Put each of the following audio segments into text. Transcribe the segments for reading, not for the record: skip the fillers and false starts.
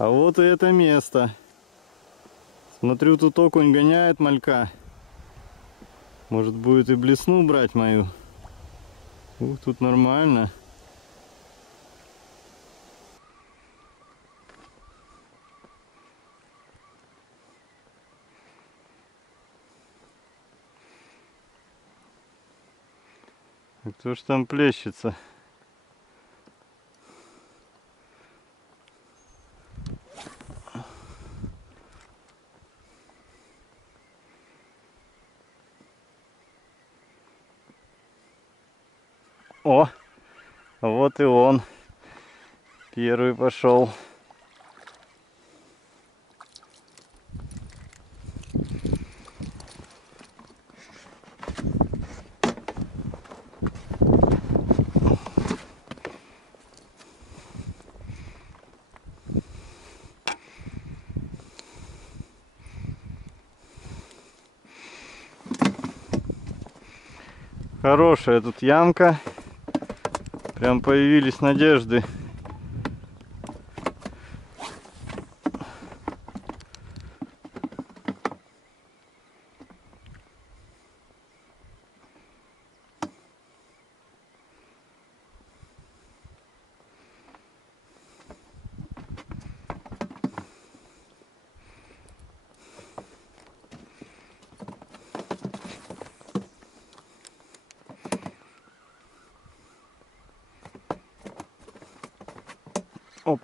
А вот и это место. Смотрю, тут окунь гоняет малька. Может, будет и блесну брать мою. Ух, тут нормально. А кто ж там плещется? О, вот и он. Первый пошел. Хорошая тут ямка. Прям появились надежды. Оп.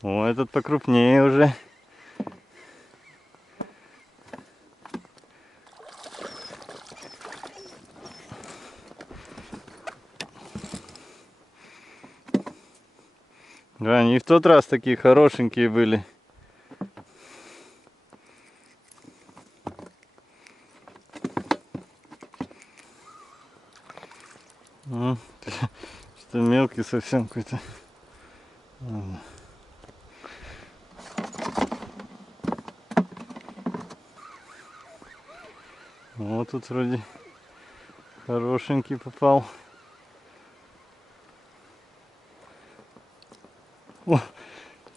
О, этот покрупнее уже. Да, они в тот раз такие хорошенькие были. Что мелкий совсем какой-то. Вот тут вроде хорошенький попал. О,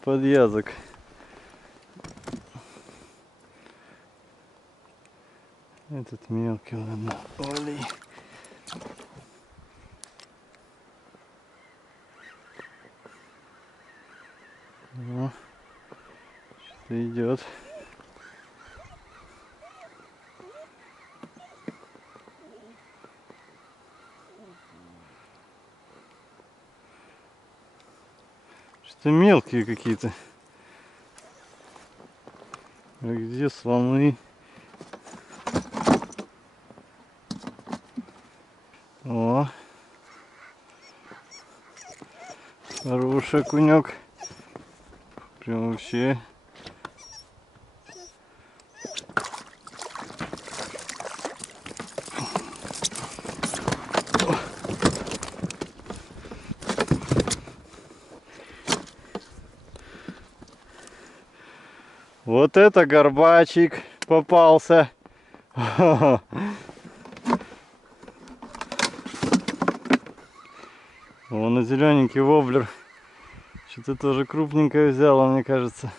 подъязок. Этот мелкий, ладно. Олей. О, что-то идет. Что мелкие какие-то. А где слоны? О, хороший окунек. Прям вообще. Вот это горбачик попался. Вон и зелененький воблер. Что-то тоже крупненькое взяло, мне кажется.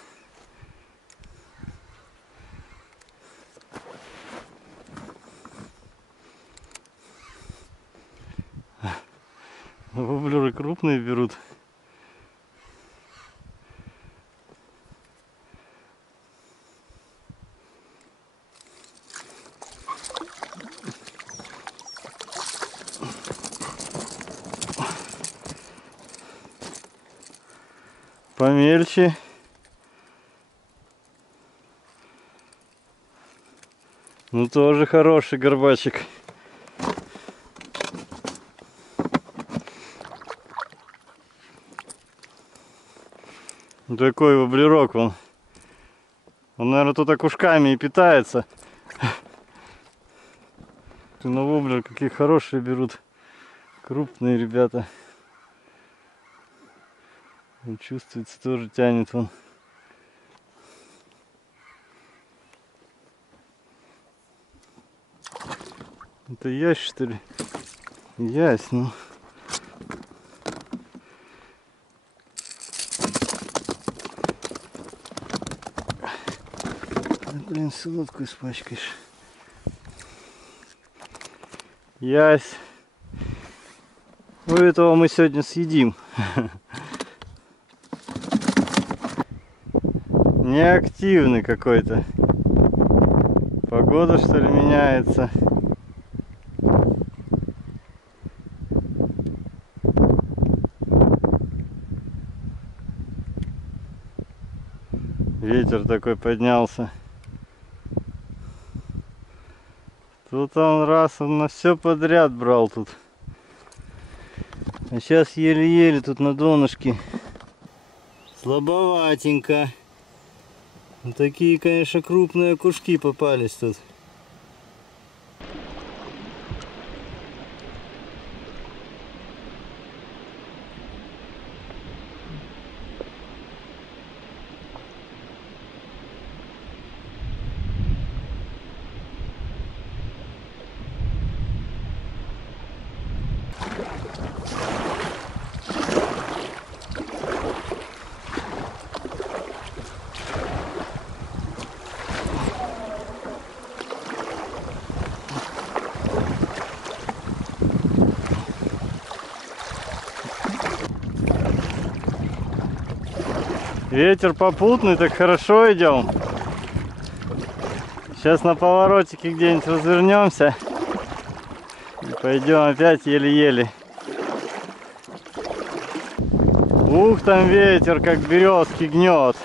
Воблеры крупные берут. Помельче. Ну тоже хороший горбачик. Такой воблерок он. Он, наверное, тут окушками и питается. На воблер какие хорошие берут. Крупные ребята. Он чувствуется, тоже тянет он. Это ясь, что ли? Ясь, ну. Блин, селедку испачкаешь. Ясь. У этого мы сегодня съедим. Неактивный какой-то. Погода, что ли, меняется. Ветер такой поднялся. Тут он на все подряд брал тут. А сейчас еле-еле тут на донышке. Слабоватенько. Ну, такие, конечно, крупные окушки попались тут. Ветер попутный, так хорошо идем. Сейчас на поворотике где-нибудь развернемся и пойдем опять еле-еле. Ух, там ветер как березки гнет.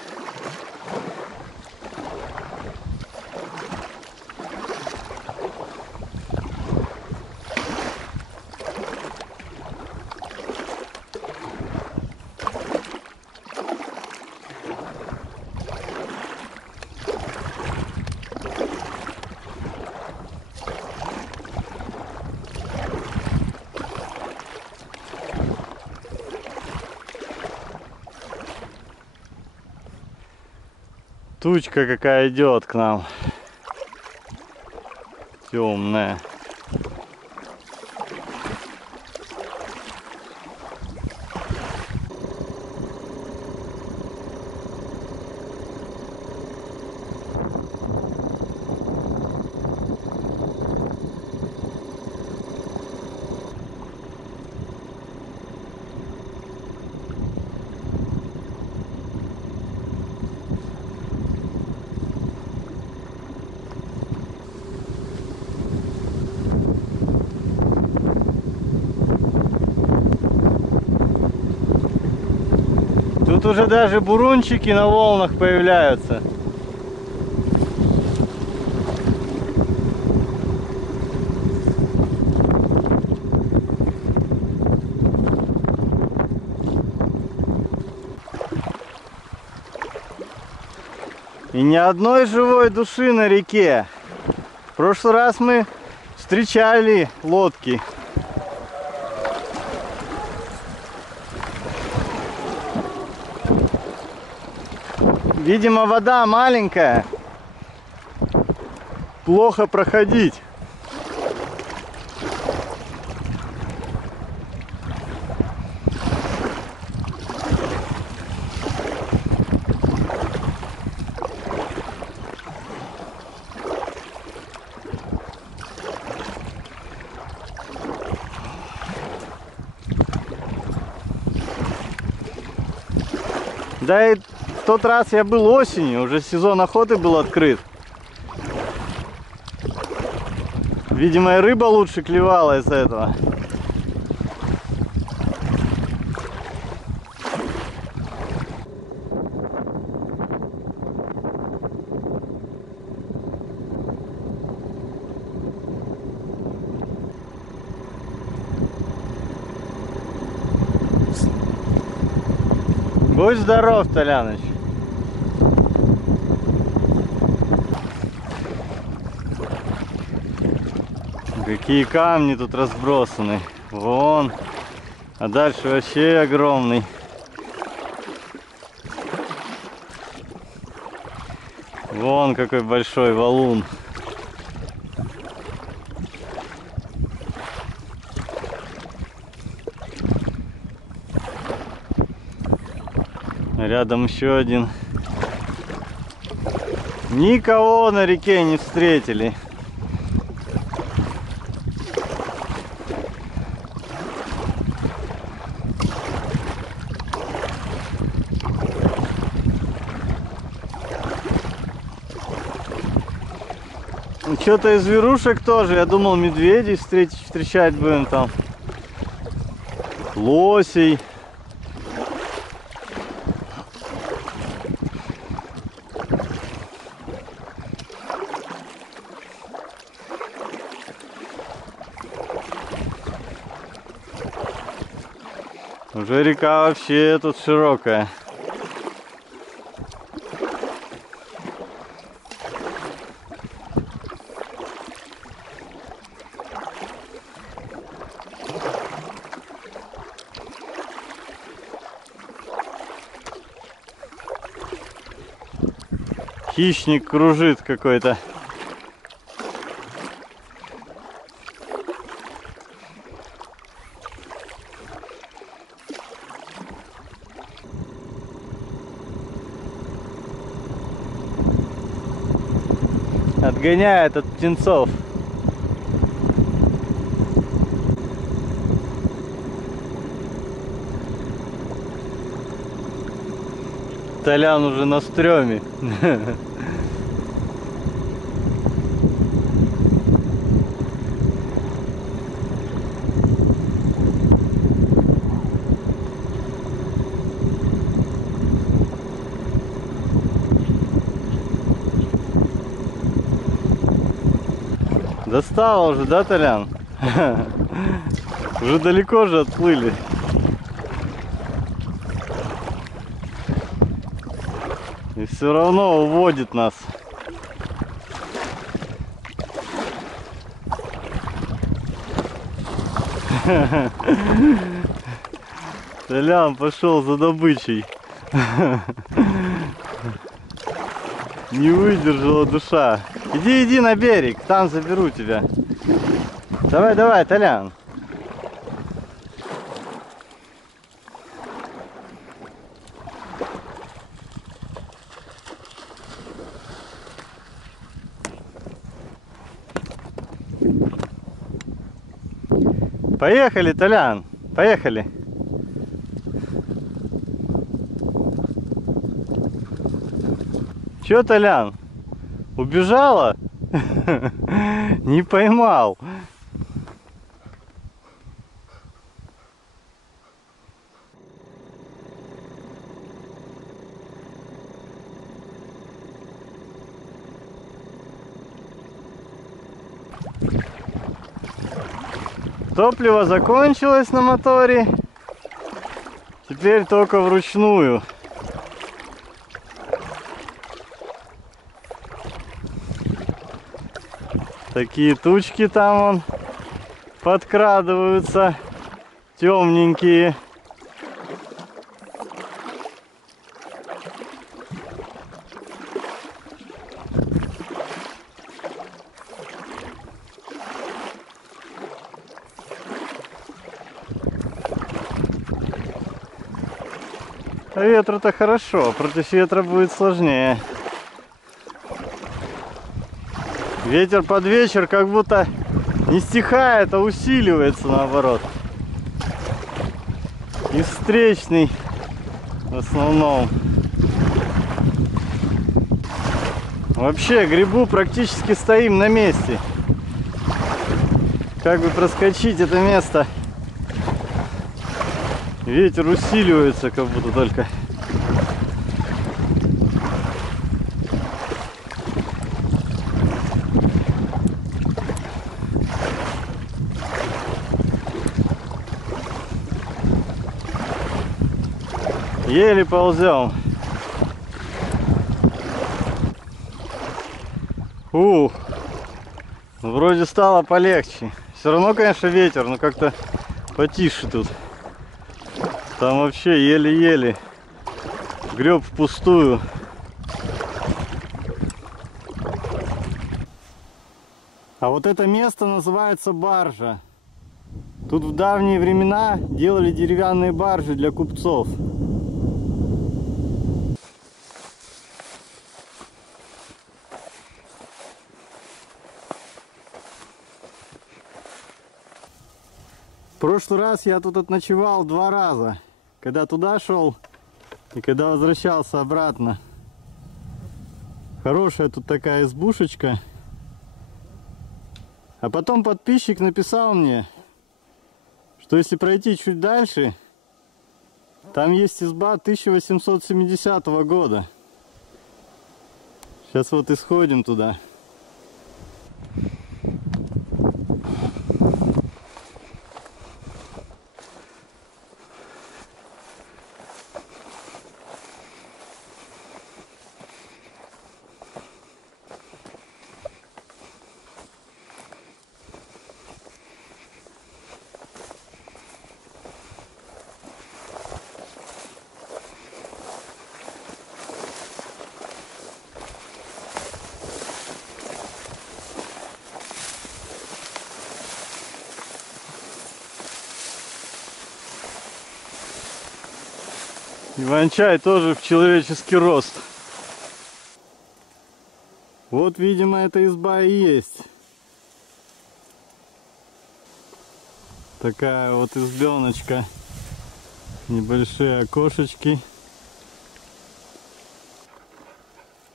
Тучка какая идет к нам. Темная. Тут уже даже бурунчики на волнах появляются. И ни одной живой души на реке. В прошлый раз мы встречали лодки. Видимо, вода маленькая, плохо проходить. Да и в тот раз я был осенью, уже сезон охоты был открыт. Видимо, и рыба лучше клевала из-за этого. Будь здоров, Толяныч. Какие камни тут разбросаны. Вон. А дальше вообще огромный. Вон какой большой валун. Рядом еще один. Никого на реке не встретили. Что-то из зверушек тоже. Я думал, медведей встречать будем там. Лосей. Уже река вообще тут широкая. Хищник кружит какой-то. Отгоняет от птенцов. Толян уже на стреме. Достало уже, да, Толян? Уже далеко же отплыли. И все равно уводит нас. Толян пошел за добычей. Не выдержала душа. Иди, иди на берег, там заберу тебя. Давай, давай, Толян. Поехали, Толян, поехали. Чё, Толян, убежала? Не поймал. Топливо закончилось на моторе. Теперь только вручную. Такие тучки там вон подкрадываются, темненькие. А ветру-то хорошо, против ветра будет сложнее. Ветер под вечер как будто не стихает, а усиливается наоборот. И встречный в основном. Вообще грибу практически стоим на месте. Как бы проскочить это место. Ветер усиливается как будто только. Еле ползем. Ух, вроде стало полегче. Все равно, конечно, ветер, но как-то потише тут. Там вообще еле-еле греб впустую. А вот это место называется баржа. Тут в давние времена делали деревянные баржи для купцов. прошлый раз я тут отночевал 2 раза. Когда туда шел и когда возвращался обратно. Хорошая тут такая избушечка. А потом подписчик написал мне, что если пройти чуть дальше, там есть изба 1870 года. Сейчас вот и сходим туда. Иван-чай тоже в человеческий рост. Вот, видимо, эта изба и есть. Такая вот избеночка. Небольшие окошечки.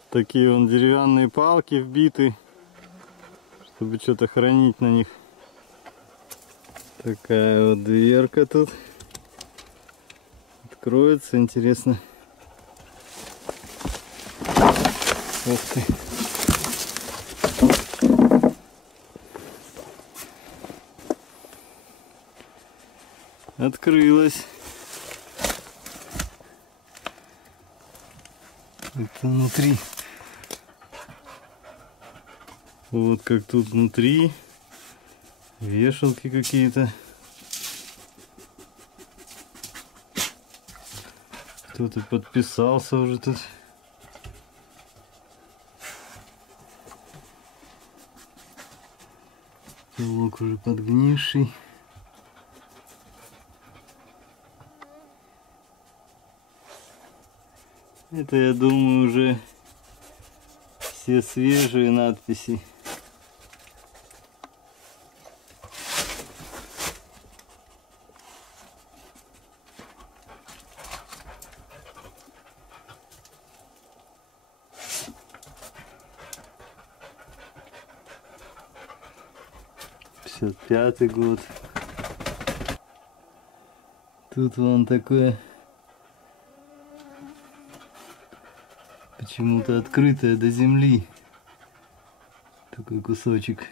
Такие вон деревянные палки вбиты, чтобы что-то хранить на них. Такая вот дверка тут. Откроется, интересно. Ух ты. Открылась. Это внутри. Вот как тут внутри. Вешалки какие-то. Кто-то подписался уже тут. Потолок уже подгнивший. Это, я думаю, уже все свежие надписи. Пятый год. Тут вон такое почему-то открытое до земли. Такой кусочек.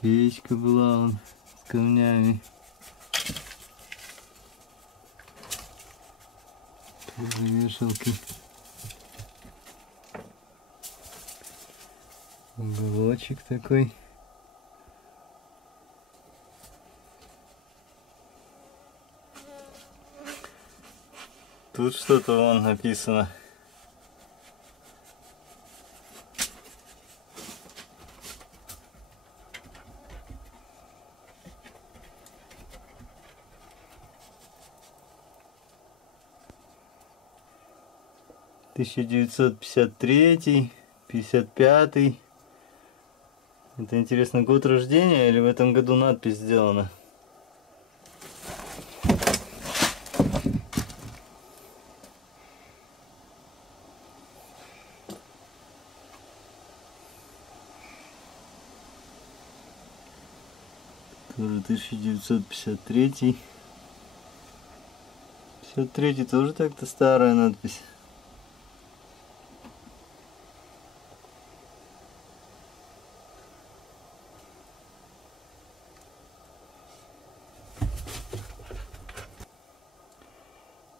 Печка была вон с камнями. Тоже вешалки. Уголочек такой. Тут что-то вон написано. Тысяча 953, 55. Это интересно, год рождения или в этом году надпись сделана? Тоже 1953. 53 тоже так-то старая надпись.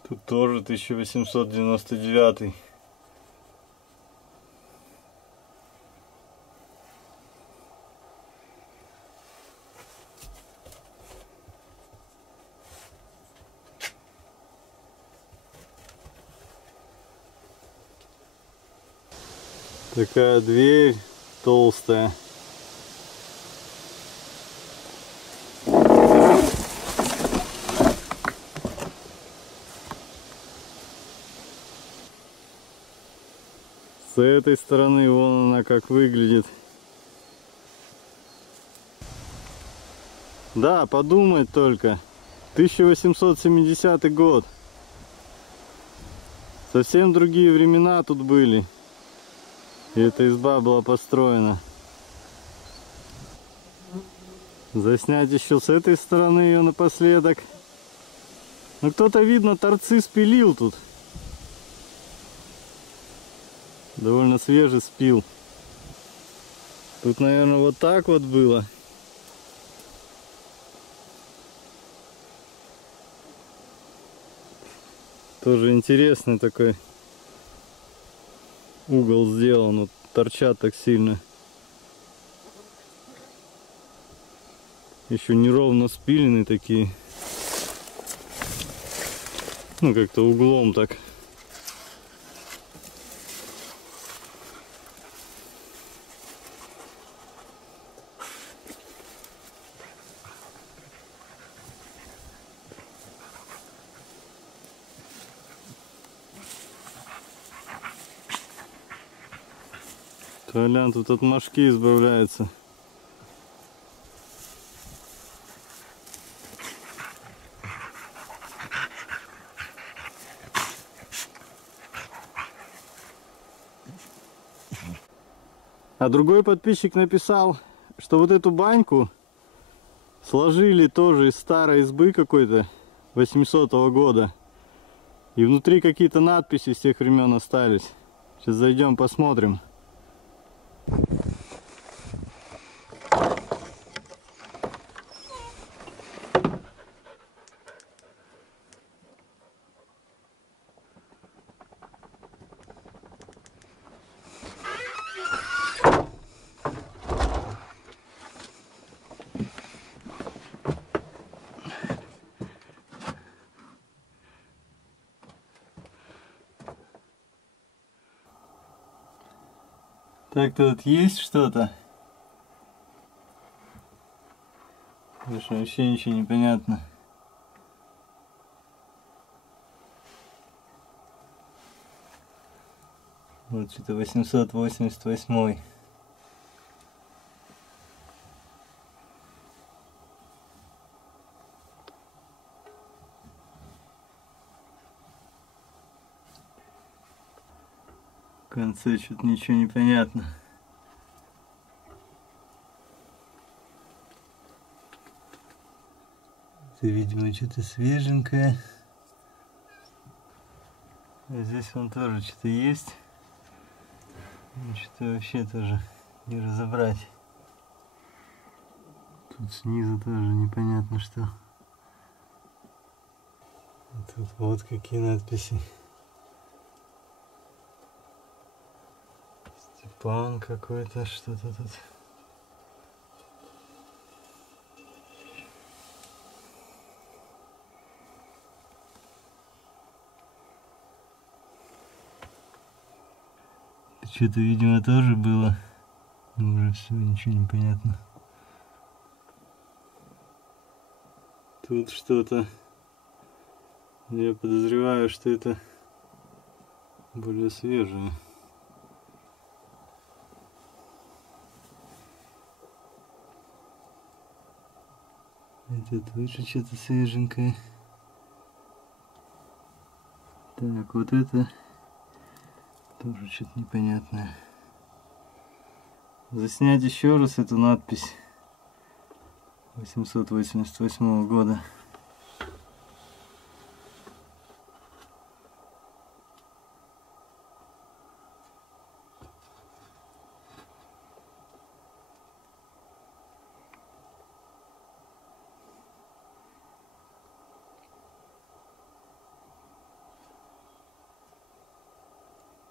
Тут тоже 1899. Такая дверь толстая. С этой стороны вон она как выглядит. Да, подумать только. 1870 год. Совсем другие времена тут были. И эта изба была построена. Заснять еще с этой стороны ее напоследок. Ну кто-то, видно, торцы спилил тут. Довольно свежий спил. Тут, наверное, вот так вот было. Тоже интересный такой угол сделан. Вот торчат так сильно. Еще неровно спилены такие. Ну, как-то углом так. Толян тут от мошки избавляется. А другой подписчик написал, что вот эту баньку сложили тоже из старой избы какой-то 800-го года. И внутри какие-то надписи с тех времен остались. Сейчас зайдем посмотрим. Так, тут есть что-то? Конечно, вообще ничего не понятно. Вот что-то 888. В конце что-то ничего не понятно. Это, видимо, что-то свеженькое. А здесь вон тоже что-то есть. Что-то вообще тоже не разобрать. Тут снизу тоже непонятно что. А тут вот какие надписи. Степан какой-то, что-то тут. Что-то, видимо, тоже было. Но уже все, ничего не понятно. Тут что-то. Я подозреваю, что это более свежее. Это тоже что-то свеженькое. Так, вот это тоже что-то непонятное. Заснять еще раз эту надпись 888 года.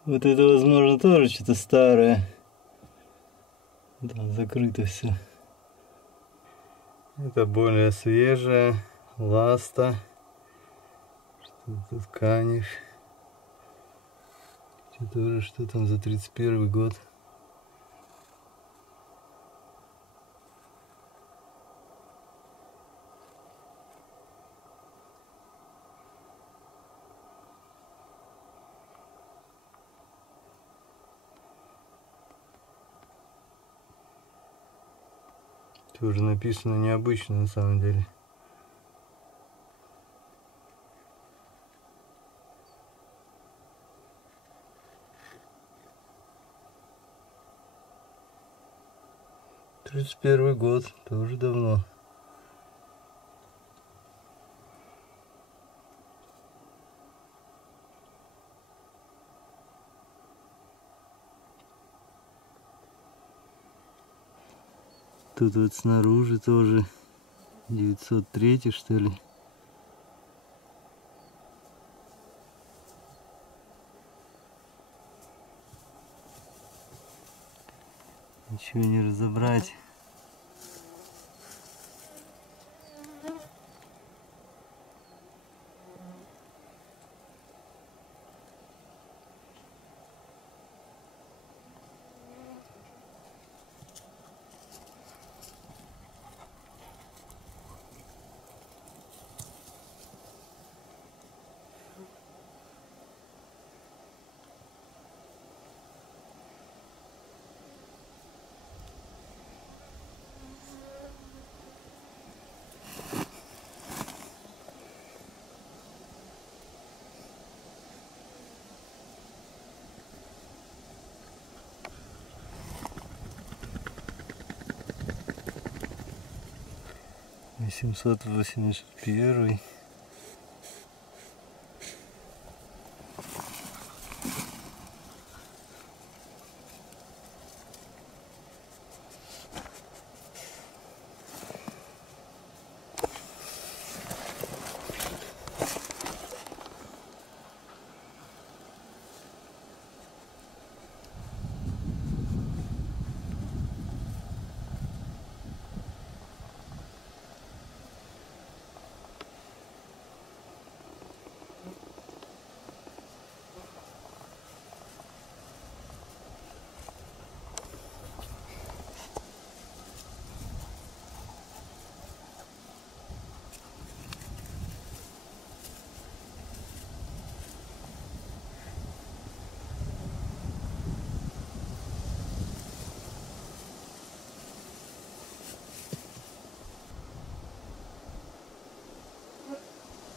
Вот это, возможно, тоже что-то старое. Да, закрыто все. Это более свежее. Ласта. Что тут Канев. Что там за 31 год. Тоже написано необычно на самом деле. Тридцать первый год, тоже давно. Тут вот снаружи тоже 903 что ли. Ничего не разобрать. Семьсот восемьдесят первый.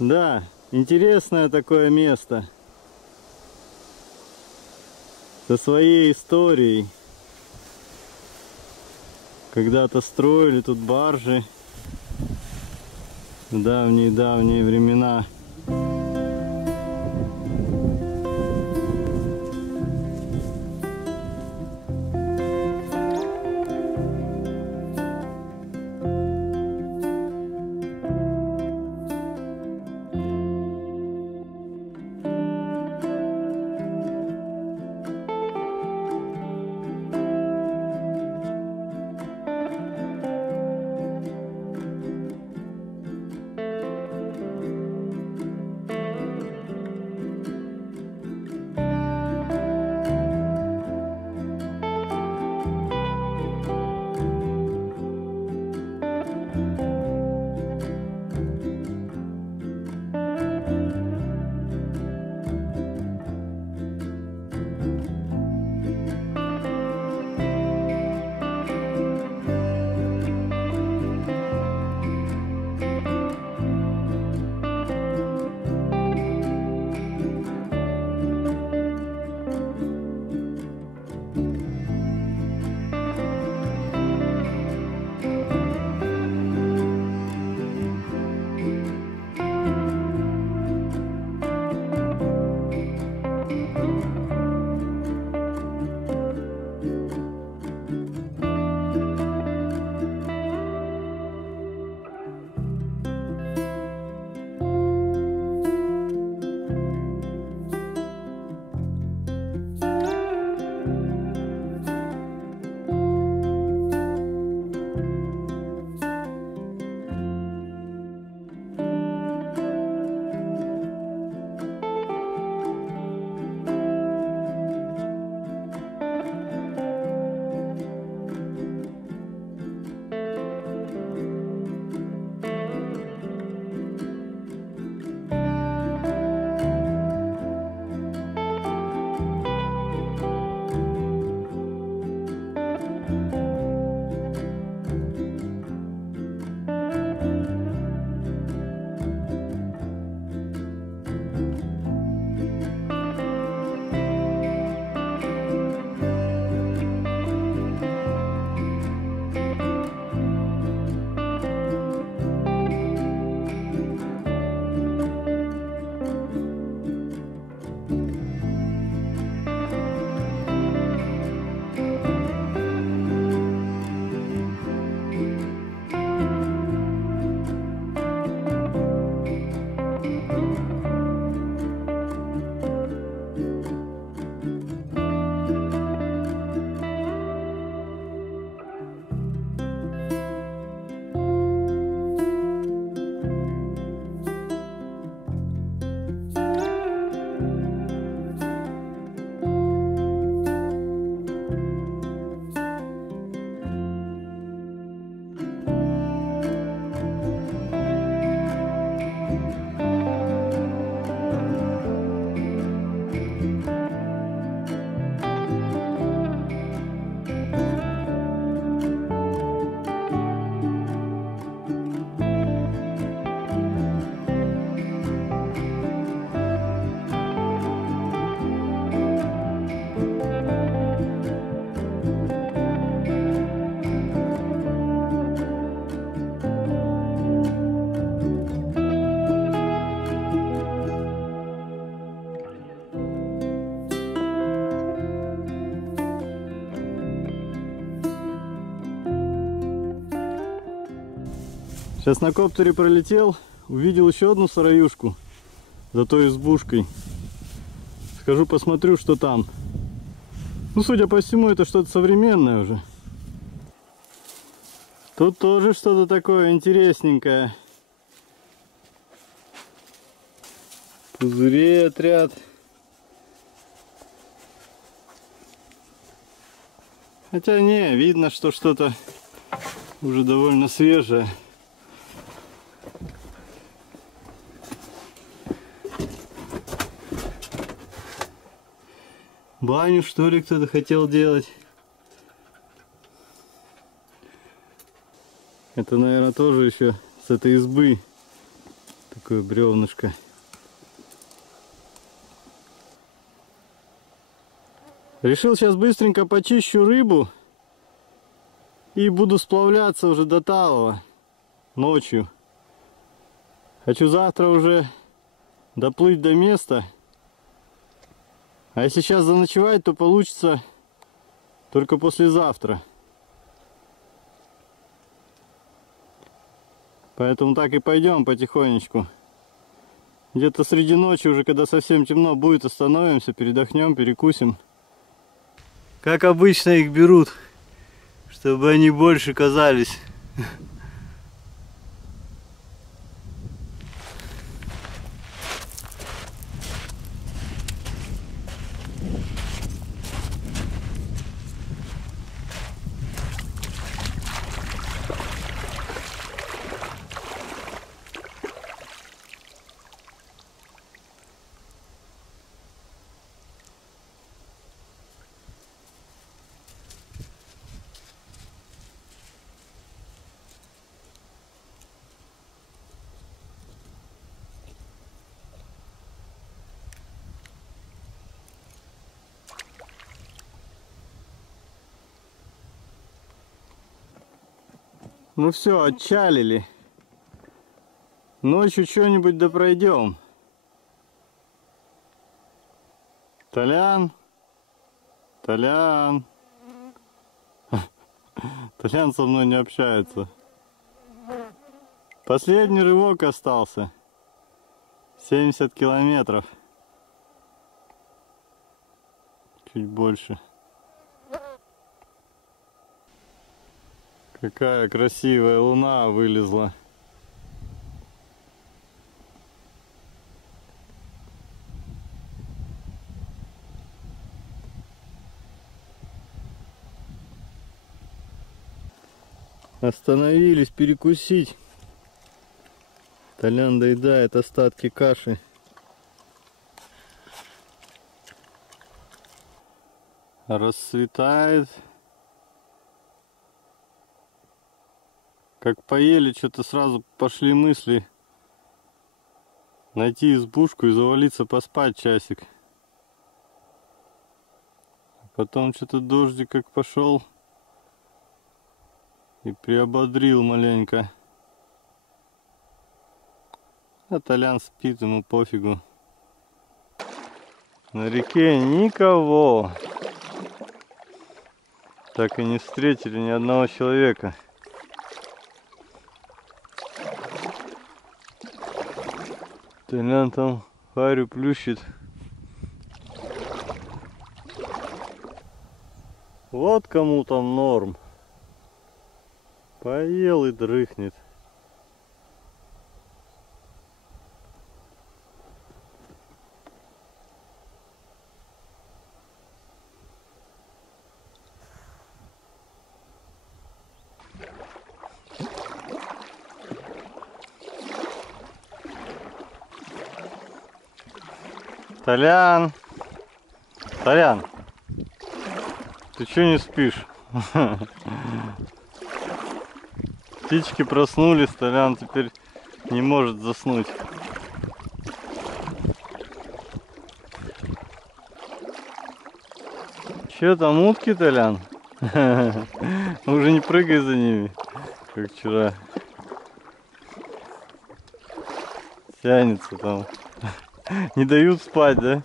Да, интересное такое место. Со своей историей. Когда-то строили тут баржи в давние-давние времена. Сейчас на коптере пролетел, увидел еще одну сыроюшку за той избушкой. Схожу посмотрю, что там. Ну, судя по всему, это что-то современное уже. Тут тоже что-то такое интересненькое. Пузырей отряд. Хотя не, видно, что что-то уже довольно свежее. Баню, что ли, кто-то хотел делать. Это, наверное, тоже еще с этой избы. Такое бревнышко. Решил сейчас быстренько почищу рыбу. И буду сплавляться уже до Талова. Ночью. Хочу завтра уже доплыть до места. А если сейчас заночевать, то получится только послезавтра. Поэтому так и пойдем потихонечку. Где-то среди ночи, уже когда совсем темно будет, остановимся, передохнем, перекусим. Как обычно их берут, чтобы они больше казались. Ну все, отчалили. Ночью что-нибудь да пройдем. Толян. Толян. Толян со мной не общается. Последний рывок остался. 70 километров. Чуть больше. Какая красивая луна вылезла. Остановились перекусить. Толян доедает остатки каши. Рассветает. Как поели, что-то сразу пошли мысли найти избушку и завалиться поспать часик. Потом что-то дождик как пошел и приободрил маленько. А Толян спит, ему пофигу. На реке никого. Так и не встретили ни одного человека. Толян там харю плющит. Вот кому там норм. Поел и дрыхнет. Толян! Толян! Ты чё не спишь? Птички проснулись, Толян теперь не может заснуть. Че там утки, Толян? Уже не прыгай за ними, как вчера. Тянется там. Не дают спать, да?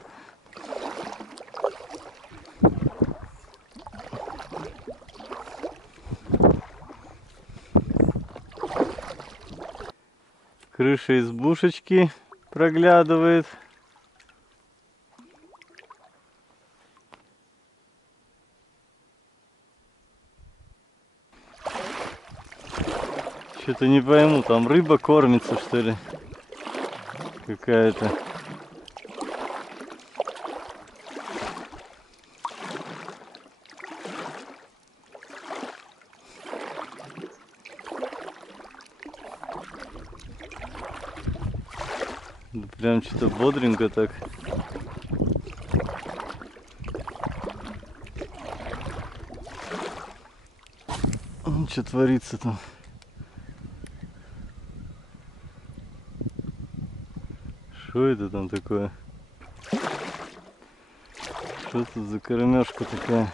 Крыша избушечки проглядывает. Что-то не пойму, там рыба кормится, что ли? Какая-то. Прям что-то бодренько так. Что творится там? Что это там такое? Что тут за кормежка такая?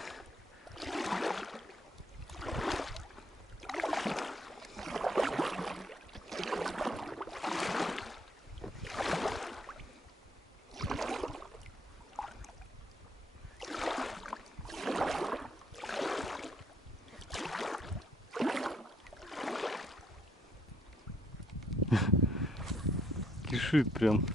Кишит прям.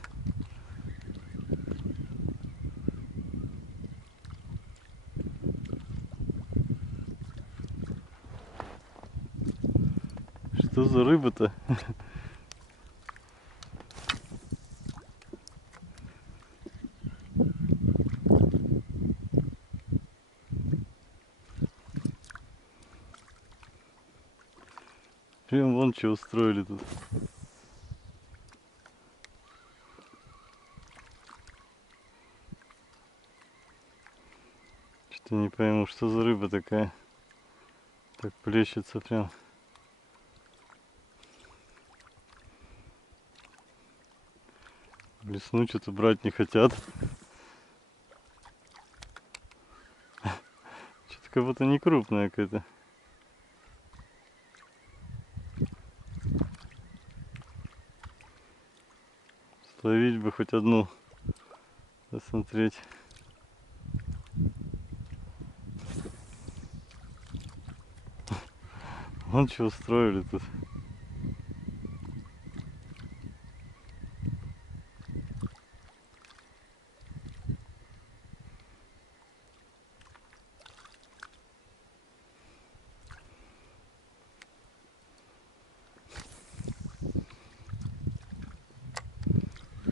Что за рыба-то? Прям вон что устроили тут. Что-то не пойму, что за рыба такая. Так плещется прям. Весну что-то брать не хотят. Что-то как будто не крупная какая-то. Словить бы хоть одну. Посмотреть. Вон что устроили тут.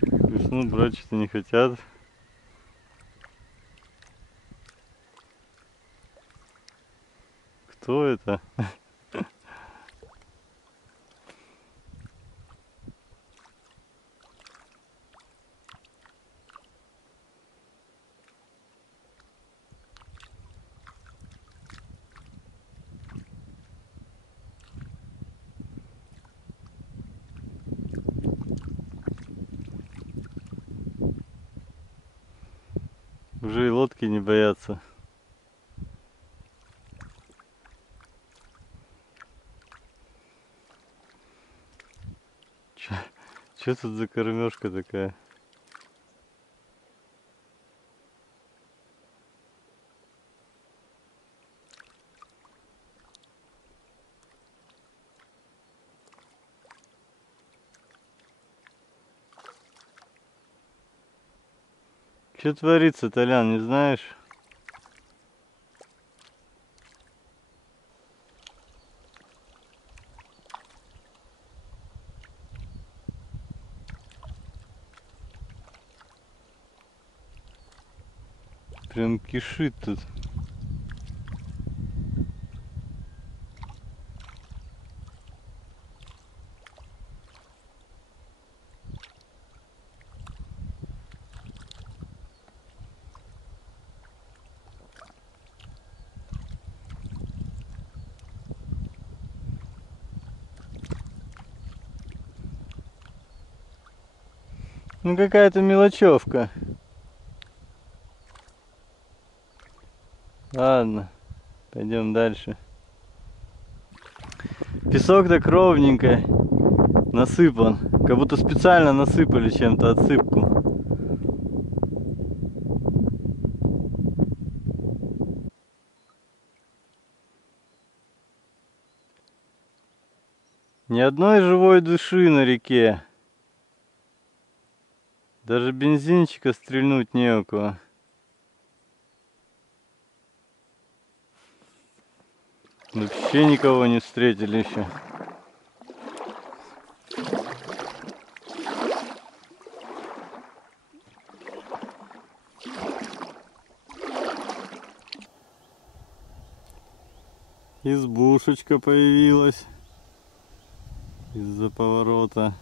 Весну брать что-то не хотят. Кто это? Уже и лодки не боятся. Что тут за кормежка такая? Что творится, Толян, не знаешь? Прям кишит тут. Ну какая-то мелочевка. Ладно, пойдем дальше. Песок так ровненько насыпан. Как будто специально насыпали чем-то отсыпку. Ни одной живой души на реке. Даже бензинчика стрельнуть не у кого. Вообще никого не встретили еще. Избушечка появилась из-за поворота.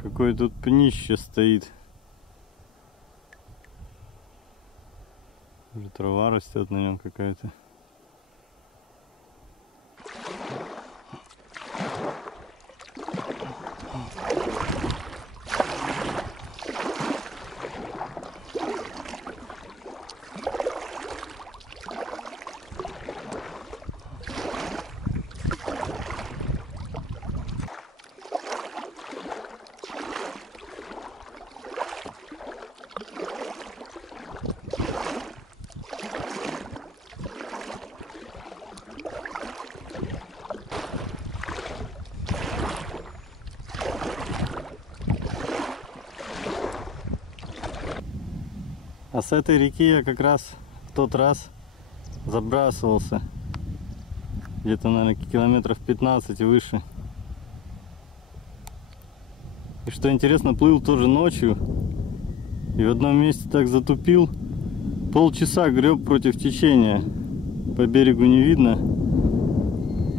Какое тут пнище стоит. Уже трава растет на нем какая-то. А с этой реки я как раз в тот раз забрасывался. Где-то, наверное, километров 15 и выше. И что интересно, плыл тоже ночью. И в одном месте так затупил. Полчаса греб против течения. По берегу не видно,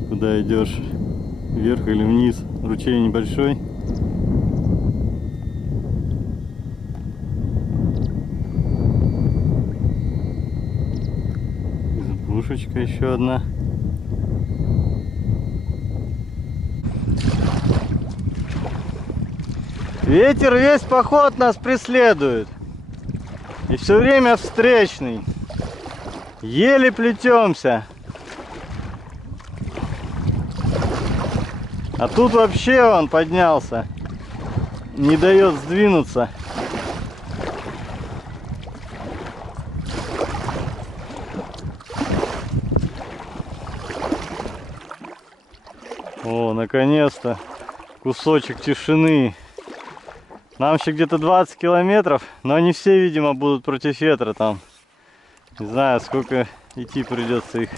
куда идешь, вверх или вниз. Ручей небольшой. Избушечка еще одна. Ветер весь поход нас преследует. И все время встречный. Еле плетемся. А тут вообще он поднялся. Не дает сдвинуться. О, наконец-то кусочек тишины. Нам еще где-то 20 километров, но они все, видимо, будут против ветра там. Не знаю, сколько идти придется их.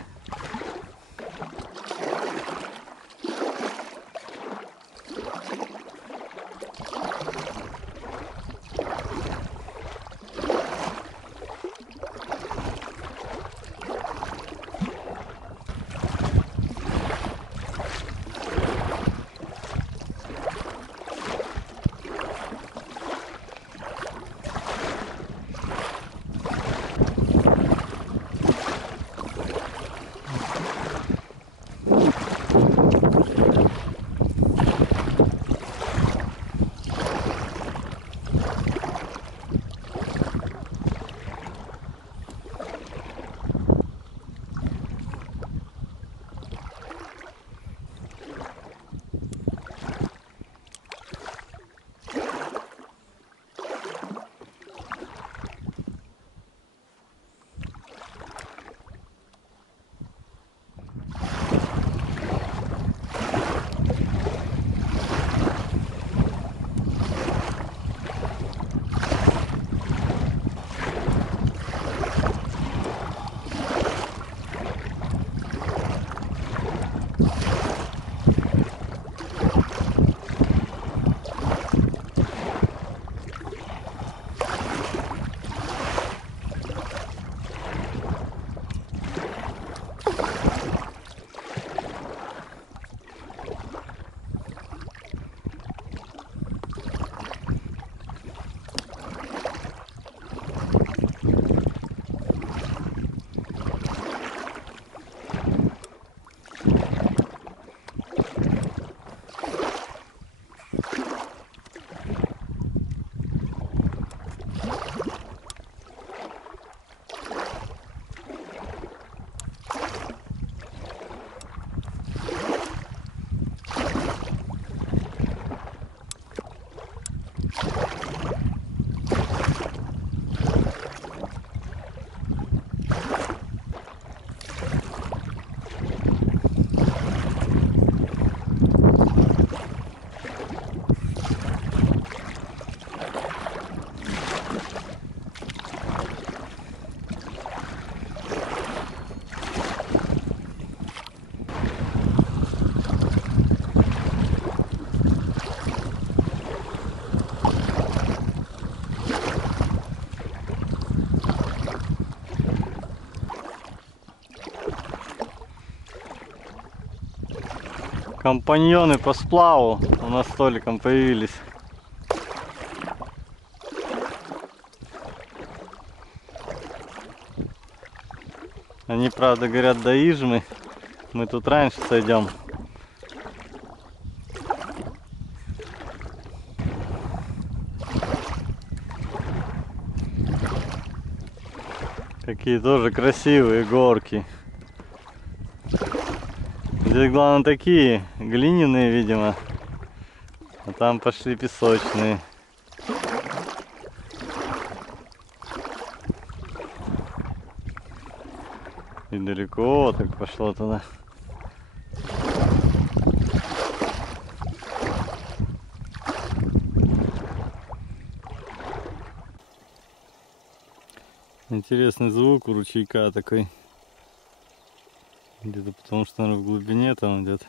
Компаньоны по сплаву у нас с Толиком появились. Они, правда, говорят, до Ижмы. Мы тут раньше сойдем. Какие тоже красивые горки. Здесь, главное, такие глиняные, видимо. А там пошли песочные. И далеко так пошло туда. Интересный звук у ручейка такой. Где-то потому что, наверное, в глубине там идет.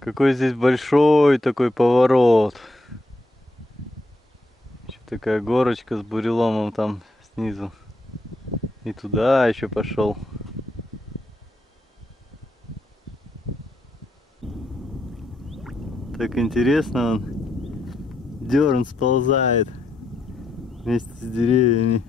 Какой здесь большой такой поворот. Такая горочка с буреломом там снизу. И туда еще пошел. Так интересно, он дерн сползает вместе с деревьями.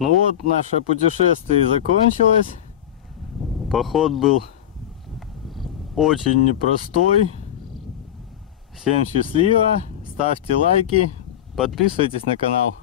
Ну вот, наше путешествие закончилось. Поход был очень непростой. Всем счастливо, ставьте лайки, подписывайтесь на канал.